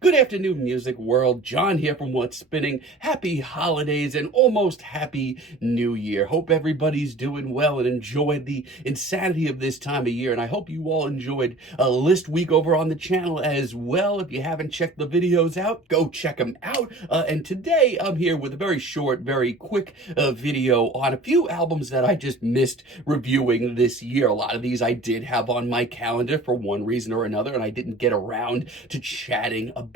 Good afternoon, music world. John here from What's Spinning. Happy holidays and almost happy new year. Hope everybody's doing well and enjoyed the insanity of this time of year. And I hope you all enjoyed List Week over on the channel as well. If you haven't checked the videos out, go check them out. And today I'm here with a very short, very quick video on a few albums that I just missed reviewing this year. A lot of these I did have on my calendar for one reason or another, and I didn't get around to chatting about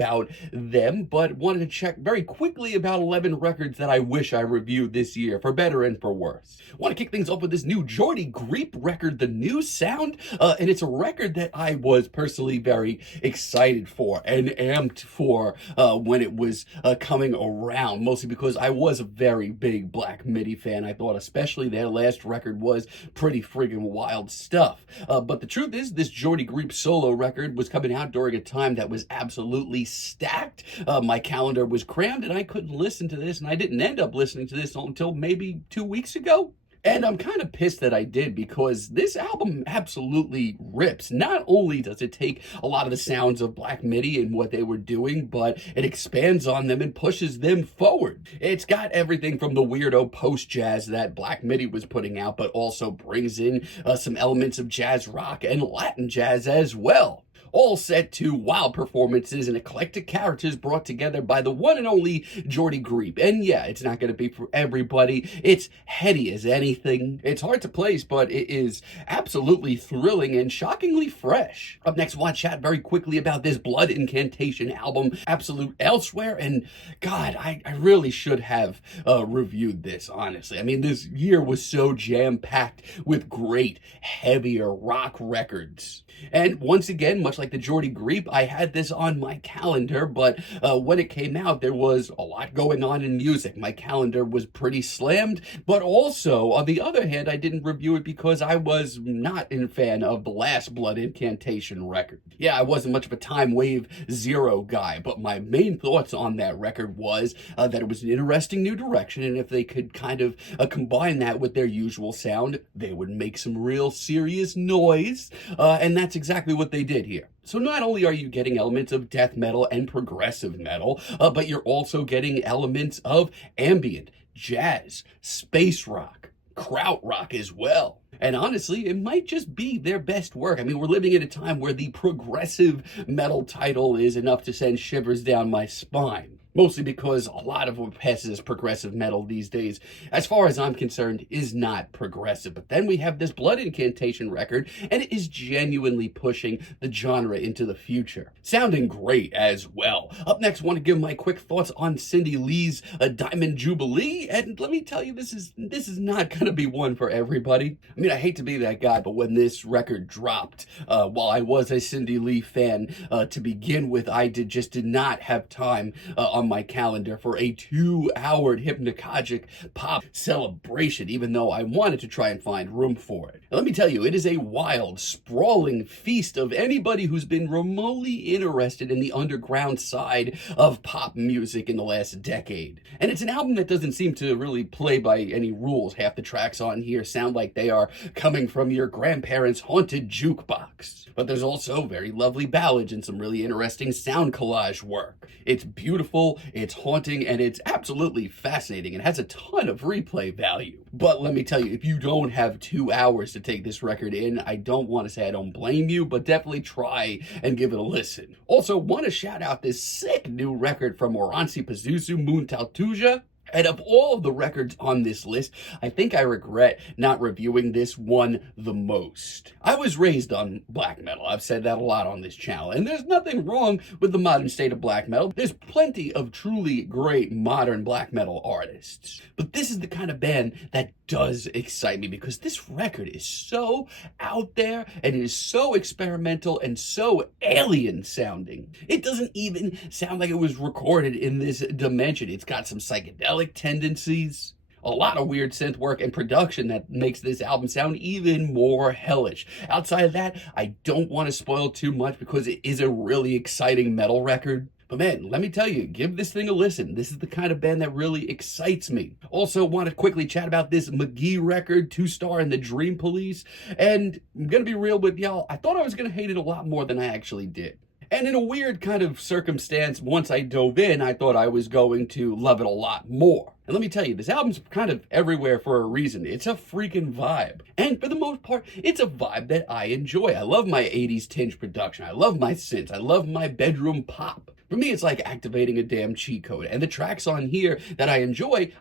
them, but wanted to check very quickly about 11 records that I wish I reviewed this year, for better and for worse. I want to kick things off with this new Jordy Griep record, The New Sound, and it's a record that I was personally very excited for and amped for when it was coming around, mostly because I was a very big Black Midi fan. I thought especially their last record was pretty friggin' wild stuff. But the truth is, this Jordy Griep solo record was coming out during a time that was absolutely stacked. My calendar was crammed and I couldn't listen to this, and I didn't end up listening to this until maybe 2 weeks ago. And I'm kind of pissed that I did, because this album absolutely rips. Not only does it take a lot of the sounds of Black Midi and what they were doing, but it expands on them and pushes them forward. It's got everything from the weirdo post-jazz that Black Midi was putting out, but also brings in some elements of jazz rock and Latin jazz as well. All set to wild performances and eclectic characters brought together by the one and only Jordy Griep. And yeah, it's not going to be for everybody. It's heady as anything. It's hard to place, but it is absolutely thrilling and shockingly fresh. Up next, I want to chat very quickly about this Blood Incantation album, Absolute Elsewhere. And God, I really should have reviewed this, honestly. I mean, this year was so jam-packed with great, heavier rock records. And once again, much like the Jordy Griep, I had this on my calendar, but when it came out, there was a lot going on in music. My calendar was pretty slammed, but also, on the other hand, I didn't review it because I was not a fan of the last Blood Incantation record. Yeah, I wasn't much of a Time Wave Zero guy, but my main thoughts on that record was that it was an interesting new direction, and if they could kind of combine that with their usual sound, they would make some real serious noise, and that's exactly what they did here. So not only are you getting elements of death metal and progressive metal, but you're also getting elements of ambient, jazz, space rock, krautrock as well. And honestly, it might just be their best work. I mean, we're living in a time where the progressive metal title is enough to send shivers down my spine. Mostly because a lot of what passes as progressive metal these days, as far as I'm concerned, is not progressive. But then we have this Blood Incantation record, and it is genuinely pushing the genre into the future. Sounding great as well. Up next, I want to give my quick thoughts on Cindy Lee's Diamond Jubilee, and let me tell you, this is not going to be one for everybody. I mean, I hate to be that guy, but when this record dropped, while I was a Cindy Lee fan to begin with, I just did not have time on my calendar for a 2-hour hypnagogic pop celebration, even though I wanted to try and find room for it. Now, let me tell you, it is a wild, sprawling feast of anybody who's been remotely interested in the underground side of pop music in the last decade. And it's an album that doesn't seem to really play by any rules. Half the tracks on here sound like they are coming from your grandparents' haunted jukebox. But there's also very lovely ballads and some really interesting sound collage work. It's beautiful, it's haunting, and it's absolutely fascinating. It has a ton of replay value. But let me tell you, if you don't have 2 hours to take this record in, I don't want to say I don't blame you, but definitely try and give it a listen. Also, want to shout out this sick new record from Oranssi Pazuzu, Moon Taltuja. And of all of the records on this list, I think I regret not reviewing this one the most. I was raised on black metal. I've said that a lot on this channel. And there's nothing wrong with the modern state of black metal. There's plenty of truly great modern black metal artists. But this is the kind of band that does excite me, because this record is so out there and it is so experimental and so alien sounding. It doesn't even sound like it was recorded in this dimension. It's got some psychedelic tendencies, a lot of weird synth work and production that makes this album sound even more hellish. Outside of that, I don't want to spoil too much because it is a really exciting metal record. But man, let me tell you, give this thing a listen. This is the kind of band that really excites me. Also want to quickly chat about this McGee record, 2-star and the Dream Police. And I'm going to be real with y'all, I thought I was going to hate it a lot more than I actually did. And in a weird kind of circumstance, once I dove in, I thought I was going to love it a lot more. And let me tell you, this album's kind of everywhere for a reason. It's a freaking vibe. And for the most part, it's a vibe that I enjoy. I love my 80s tinge production. I love my synths. I love my bedroom pop. For me, it's like activating a damn cheat code. And the tracks on here that I enjoy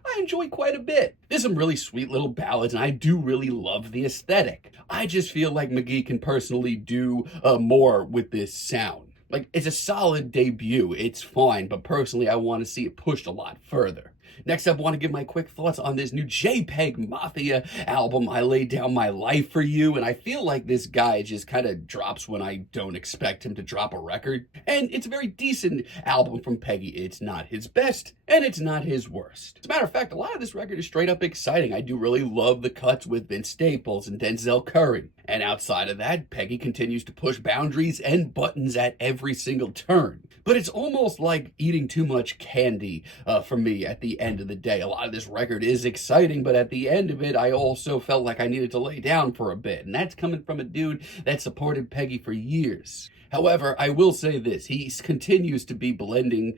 quite a bit. There's some really sweet little ballads, and I do really love the aesthetic. I just feel like McGee can personally do more with this sound. Like, it's a solid debut. It's fine, but personally, I want to see it pushed a lot further. Next up, I want to give my quick thoughts on this new JPEG Mafia album, I Laid Down My Life for You, and I feel like this guy just kind of drops when I don't expect him to drop a record. And it's a very decent album from Peggy. It's not his best, and it's not his worst. As a matter of fact, a lot of this record is straight up exciting. I do really love the cuts with Vince Staples and Denzel Curry. And outside of that, Peggy continues to push boundaries and buttons at every single turn. But it's almost like eating too much candy for me at the end of the day. A lot of this record is exciting, but at the end of it, I also felt like I needed to lay down for a bit. And that's coming from a dude that supported Peggy for years. However, I will say this, he continues to be blending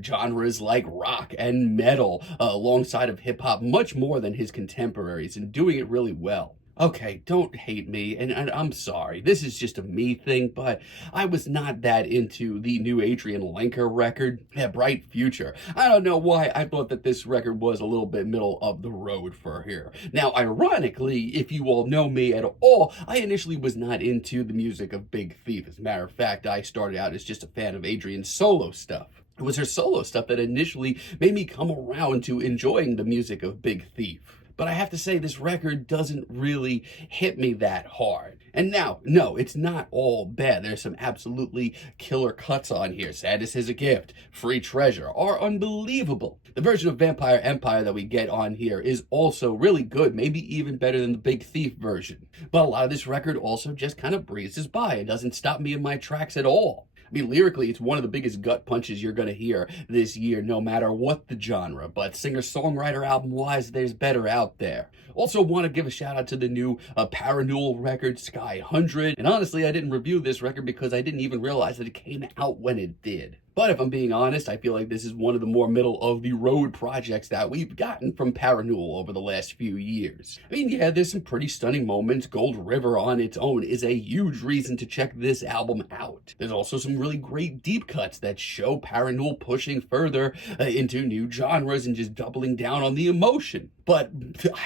genres like rock and metal alongside of hip-hop much more than his contemporaries, and doing it really well. Okay, don't hate me, and I'm sorry. This is just a me thing, but I was not that into the new Adrian Lenker record, Bright Future. I don't know why I thought that this record was a little bit middle of the road for here. Now, ironically, if you all know me at all, I initially was not into the music of Big Thief. As a matter of fact, I started out as just a fan of Adrian's solo stuff. It was her solo stuff that initially made me come around to enjoying the music of Big Thief. But I have to say, this record doesn't really hit me that hard. And now, no, it's not all bad. There's some absolutely killer cuts on here. Sadness is a Gift, Free Treasure are unbelievable. The version of Vampire Empire that we get on here is also really good, maybe even better than the Big Thief version. But a lot of this record also just kind of breezes by. It doesn't stop me in my tracks at all. I mean, lyrically, it's one of the biggest gut punches you're going to hear this year, no matter what the genre. But singer-songwriter album-wise, there's better out there. Also want to give a shout-out to the new Parannoul record, Sky 100. And honestly, I didn't review this record because I didn't even realize that it came out when it did. But if I'm being honest, I feel like this is one of the more middle-of-the-road projects that we've gotten from Parannoul over the last few years. I mean, yeah, there's some pretty stunning moments. Gold River on its own is a huge reason to check this album out. There's also some really great deep cuts that show Parannoul pushing further into new genres and just doubling down on the emotion. But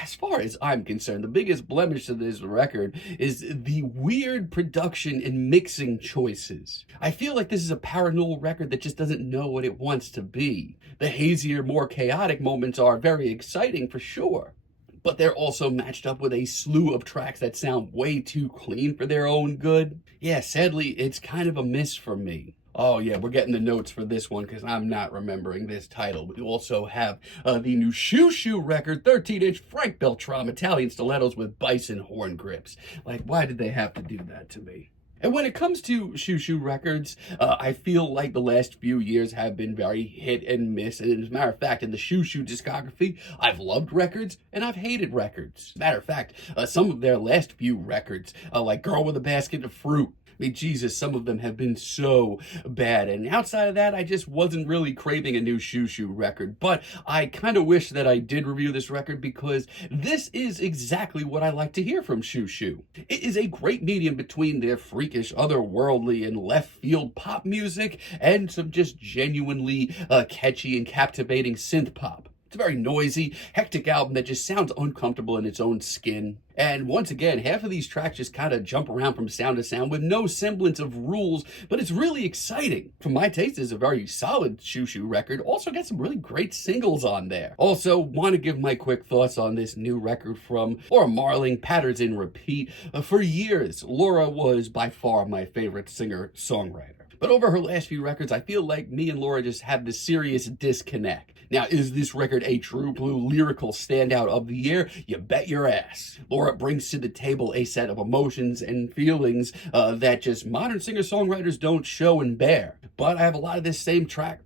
as far as I'm concerned, the biggest blemish to this record is the weird production and mixing choices. I feel like this is a Parannoul record that just doesn't know what it wants to be. The hazier, more chaotic moments are very exciting for sure, but they're also matched up with a slew of tracks that sound way too clean for their own good. Yeah, sadly, it's kind of a miss for me. Oh yeah, we're getting the notes for this one because I'm not remembering this title. We also have the new Shoo Shoo record, 13-inch Frank Beltram Italian stilettos with bison horn grips. Like, why did they have to do that to me? And when it comes to Shoo Shoo records, I feel like the last few years have been very hit and miss. And as a matter of fact, in the Shoo Shoo discography, I've loved records and I've hated records. As a matter of fact, some of their last few records, like Girl with a Basket of Fruit, I mean, Jesus, some of them have been so bad. And outside of that, I just wasn't really craving a new Shoo Shoo record. But I kind of wish that I did review this record because this is exactly what I like to hear from Shoo Shoo. It is a great medium between their freakish, otherworldly, and left-field pop music and some just genuinely catchy and captivating synth pop. It's a very noisy, hectic album that just sounds uncomfortable in its own skin. And once again, half of these tracks just kind of jump around from sound to sound with no semblance of rules, but it's really exciting. For my taste, it's a very solid Shoo Shoo record. Also got some really great singles on there. Also, want to give my quick thoughts on this new record from Laura Marling, Patterns in Repeat. For years, Laura was by far my favorite singer-songwriter. But over her last few records, I feel like me and Laura just have this serious disconnect. Now, is this record a true blue lyrical standout of the year? You bet your ass. Laura brings to the table a set of emotions and feelings that just modern singer-songwriters don't show and bear. But I have a lot of this same track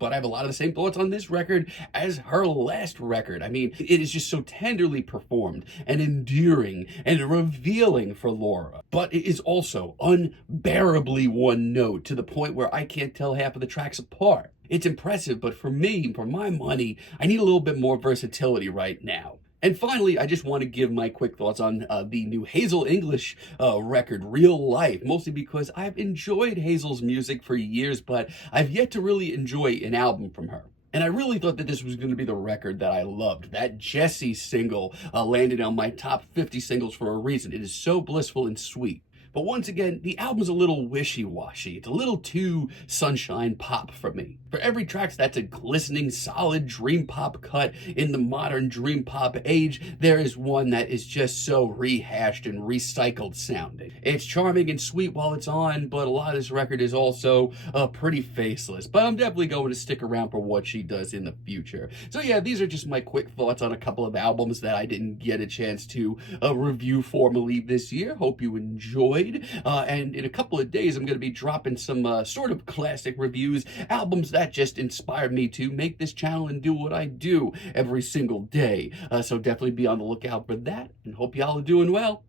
But I have a lot of the same thoughts on this record as her last record. I mean, it is just so tenderly performed and endearing and revealing for Laura. But it is also unbearably one note to the point where I can't tell half of the tracks apart. It's impressive, but for me, for my money, I need a little bit more versatility right now. And finally, I just want to give my quick thoughts on the new Hazel English record, Real Life, mostly because I've enjoyed Hazel's music for years, but I've yet to really enjoy an album from her. And I really thought that this was going to be the record that I loved. That Jessie single landed on my top 50 singles for a reason. It is so blissful and sweet. But once again, the album's a little wishy-washy. It's a little too sunshine pop for me. For every track that's a glistening, solid dream pop cut in the modern dream pop age, there is one that is just so rehashed and recycled sounding. It's charming and sweet while it's on, but a lot of this record is also pretty faceless. But I'm definitely going to stick around for what she does in the future. So yeah, these are just my quick thoughts on a couple of albums that I didn't get a chance to review formally this year. Hope you enjoyed. And in a couple of days, I'm going to be dropping some sort of classic reviews, albums that just inspired me to make this channel and do what I do every single day. So definitely be on the lookout for that, and hope y'all are doing well.